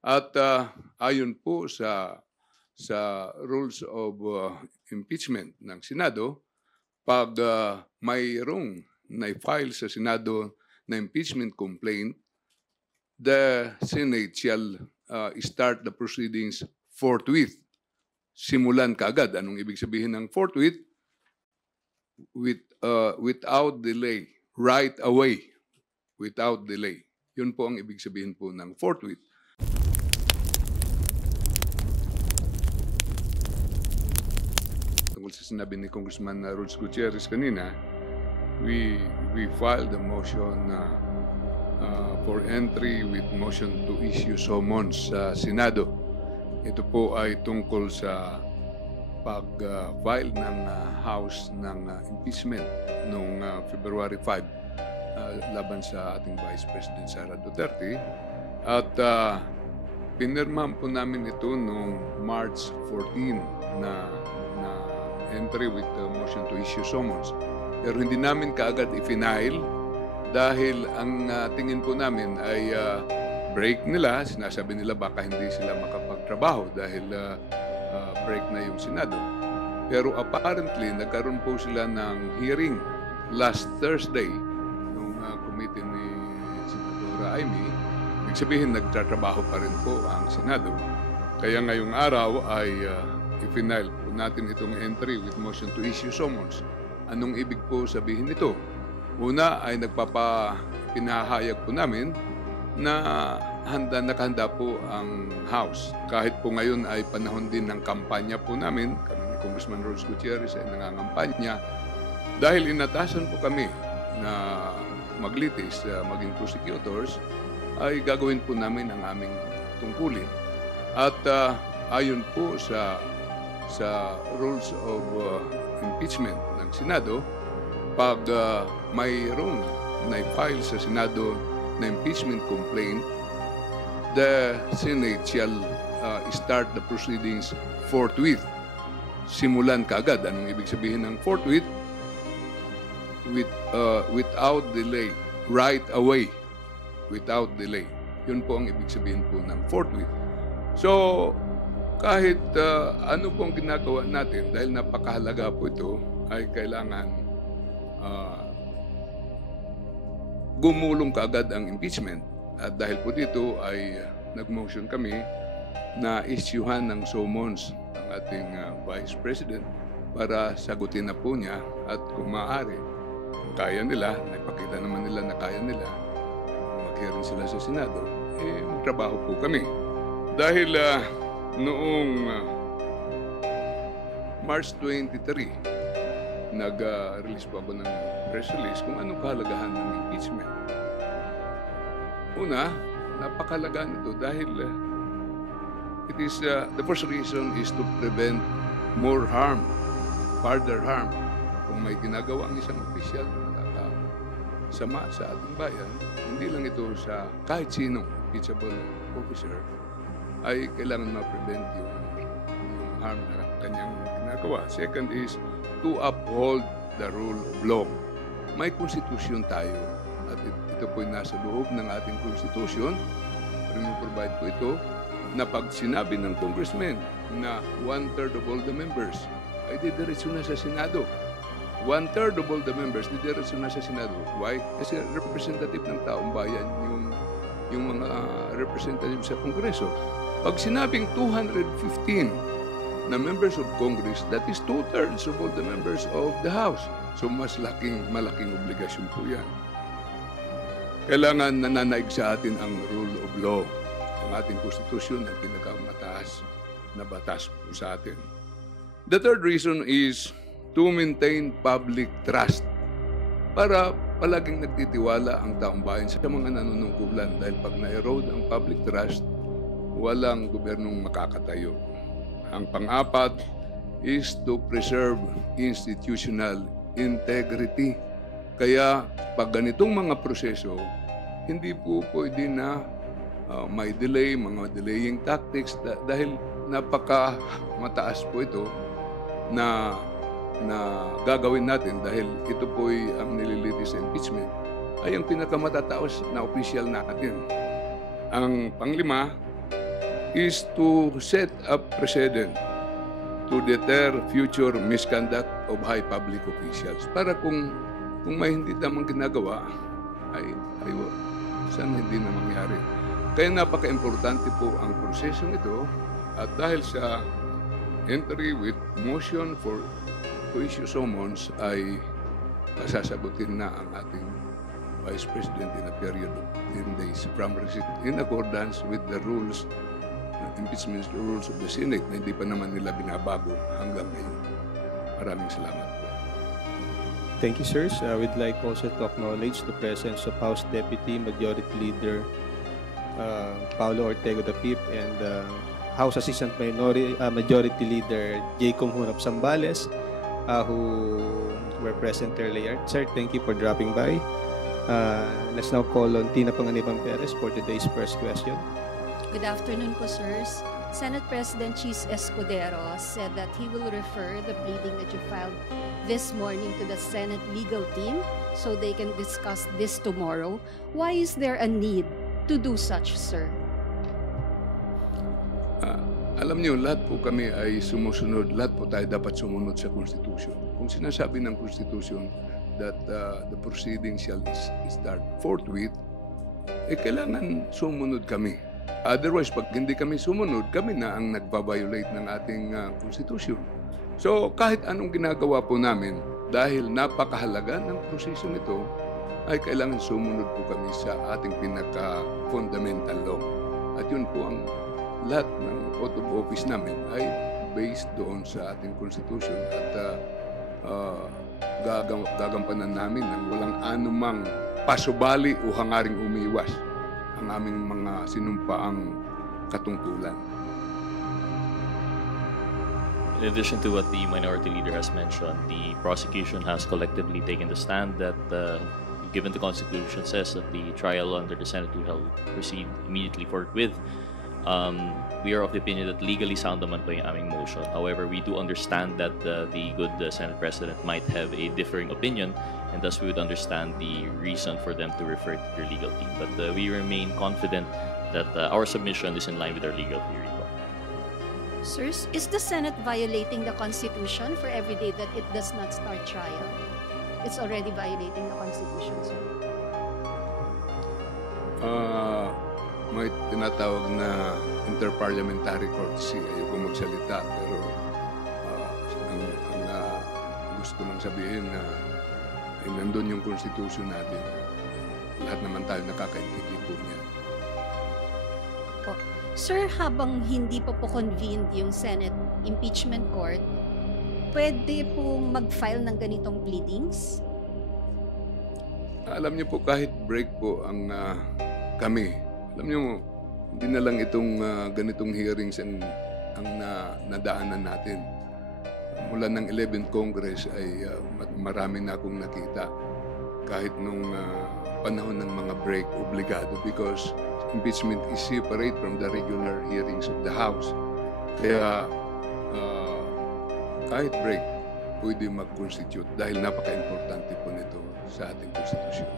At ayon po sa rules of impeachment ng Senado, pag mayroong na-file sa Senado na impeachment complaint, the Senate shall start the proceedings forthwith. Simulan kaagad. Anong ibig sabihin ng forthwith? Without delay. Right away. Without delay. Yun po ang ibig sabihin po ng forthwith. Tungkol sa sinabi ni Congressman Rudes Gutierrez kanina, we filed a motion for entry with motion to issue summons sa Senado. Ito po ay tungkol sa pag-file ng House ng impeachment noong February 5 laban sa ating Vice President Sara Duterte. At pinirmahan po namin ito noong March 14 na entry with the motion to issue summons. Pero hindi namin kaagad i-file dahil ang tingin po namin ay break nila. Sinasabi nila baka hindi sila makapagtrabaho dahil break na yung Senado. Pero apparently, nagkaroon po sila ng hearing last Thursday nung committee ni Senadora Amy. Ibig sabihin, nagtatrabaho pa rin po ang Senado. Kaya ngayong araw ay i-final po natin itong entry with motion to issue summons. Anong ibig po sabihin nito? Una ay pinahayag po namin na nakahanda po ang House. Kahit po ngayon ay panahon din ng kampanya po namin, kami ni Congressman Rudes Gutierrez ay nangangampanya, dahil inatasan po kami na maglitis, maging prosecutors, ay gagawin po namin ang aming tungkulin. At ayon po sa rules of impeachment ng Senado, pag mayroong na-file sa Senado na impeachment complaint, the Senate shall start the proceedings forthwith. Simulan kaagad. Anong ibig sabihin ng forthwith? Without delay. Right away. Without delay. Yun po ang ibig sabihin po ng forthwith. So, kahit ano pong ginagawa natin, dahil napakahalaga po ito, ay kailangan gumulong kaagad ang impeachment. At dahil po dito ay nag-motion kami na isyuhan ng summons ang ating Vice President para sagutin na po niya at kung maaari, kung kaya nila, naipakita naman nila na kaya nila, mag-hearing sila sa Senado, magtrabaho po kami. Dahil noong March 23, nag-release po ako ng press release kung anong kahalagahan ng impeachment. Una, napakahalaga nito dahil the first reason is to prevent more harm, further harm. Kung may ginagawa ang isang opisyal na nakakasama sa ating bayan, hindi lang ito sa kahit sinong impeachable officer, ay kailangan ma-prevent yung harm na kanyang ginagawa. Second is to uphold the rule of law. May konstitusyon tayo at ito po ay nasa loob ng ating konstitusyon. Provide po ito na pag sinabi ng congressman na 1/3 of all the members ay didiretso na sa Senado. 1/3 of all the members didiretso na sa Senado. Why? Kasi representative ng taong bayan yung mga representative sa Kongreso. Pag sinabing 215 na members of Congress, that is 2/3 of all the members of the House. So mas malaking obligasyon po yan. Kailangan nananaig sa atin ang rule of law. Ang ating konstitusyon ang pinakamataas na batas po sa atin. The third reason is to maintain public trust. Para palaging nagtitiwala ang taong bayan sa mga nanunungkulan. Dahil pag na-erode ang public trust, walang gobernong makakatayo. Ang pang-apat is to preserve institutional integrity. Kaya pag ganitong mga proseso, hindi po pwede na may delay, mga delaying tactics dahil napaka mataas po ito na gagawin natin dahil ito po ay ang nililitis sa impeachment ay ang pinakamatataos na opisyal natin. Ang panglima is to set a precedent to deter future misconduct of high public officials. Para kung may hindi tamang ginagawa, ay sana hindi na mangyari. Kaya napaka-importante po ang prosesong ito at dahil sa entry with motion to issue summons ay sasagutin na ang ating Vice President in a period of 10 days from receipt in accordance with the rules, impeachment rules of the Senate na hindi pa naman nila binabago hanggang ngayon. Maraming salamat po. Thank you, sirs. We'd like also to acknowledge the presence of House Deputy Majority Leader Paulo Ortega Dapip and House Assistant Majority Leader Jacob Hunap Zambales who were present earlier. Sir, thank you for dropping by. Let's now call on Tina Panganiban Perez for today's first question. Good afternoon po, sirs. Senate President Chis Escudero said that he will refer the pleading that you filed this morning to the Senate legal team so they can discuss this tomorrow. Why is there a need to do such, sir? Alam niyo, lahat po kami ay sumusunod, lahat po tayo dapat sumunod sa Constitution. Kung sinasabi ng Constitution that the proceeding shall start forthwith, kailangan sumunod kami. Otherwise, pag hindi kami sumunod, kami na ang nagbabiolate ng ating Constitution. So, kahit anong ginagawa po namin, dahil napakahalaga ng prosesong ito, ay kailangan sumunod po kami sa ating pinaka-fundamental law. At yun po ang lahat ng oath of office namin ay based doon sa ating Constitution at gagampanan namin ng walang anumang pasubali o hangaring umiwas ang aming mga sinumpaang katungkulan. In addition to what the Minority Leader has mentioned, the prosecution has collectively taken the stand that given the Constitution says that the trial under the Senate will proceed immediately forthwith, we are of the opinion that legally sound naman po yung aming motion. However, we do understand that the good Senate President might have a differing opinion, and thus we would understand the reason for them to refer to their legal team. But we remain confident that our submission is in line with our legal theory. Sirs, is the Senate violating the Constitution for every day that it does not start trial? It's already violating the Constitution, sir. May tinatawag na interparliamentary courtesy. Ayoko magsalita, pero ang gusto mong sabihin na nandun yung Constitution natin. Lahat naman tayo nakakaintindi po niya. Sir, habang hindi pa po convened yung Senate Impeachment Court, pwede pong mag-file ng ganitong pleadings? Alam niyo po, kahit break po ang kami, alam niyo, hindi na lang itong ganitong hearings ang nadaanan natin. Mula ng 11th Congress ay marami na akong nakita. Kahit nung panahon ng mga break, obligado, because impeachment is separate from the regular hearings of the House. Kaya kahit break, pwede mag-constitute dahil napaka-importante po nito sa ating konstitusyon.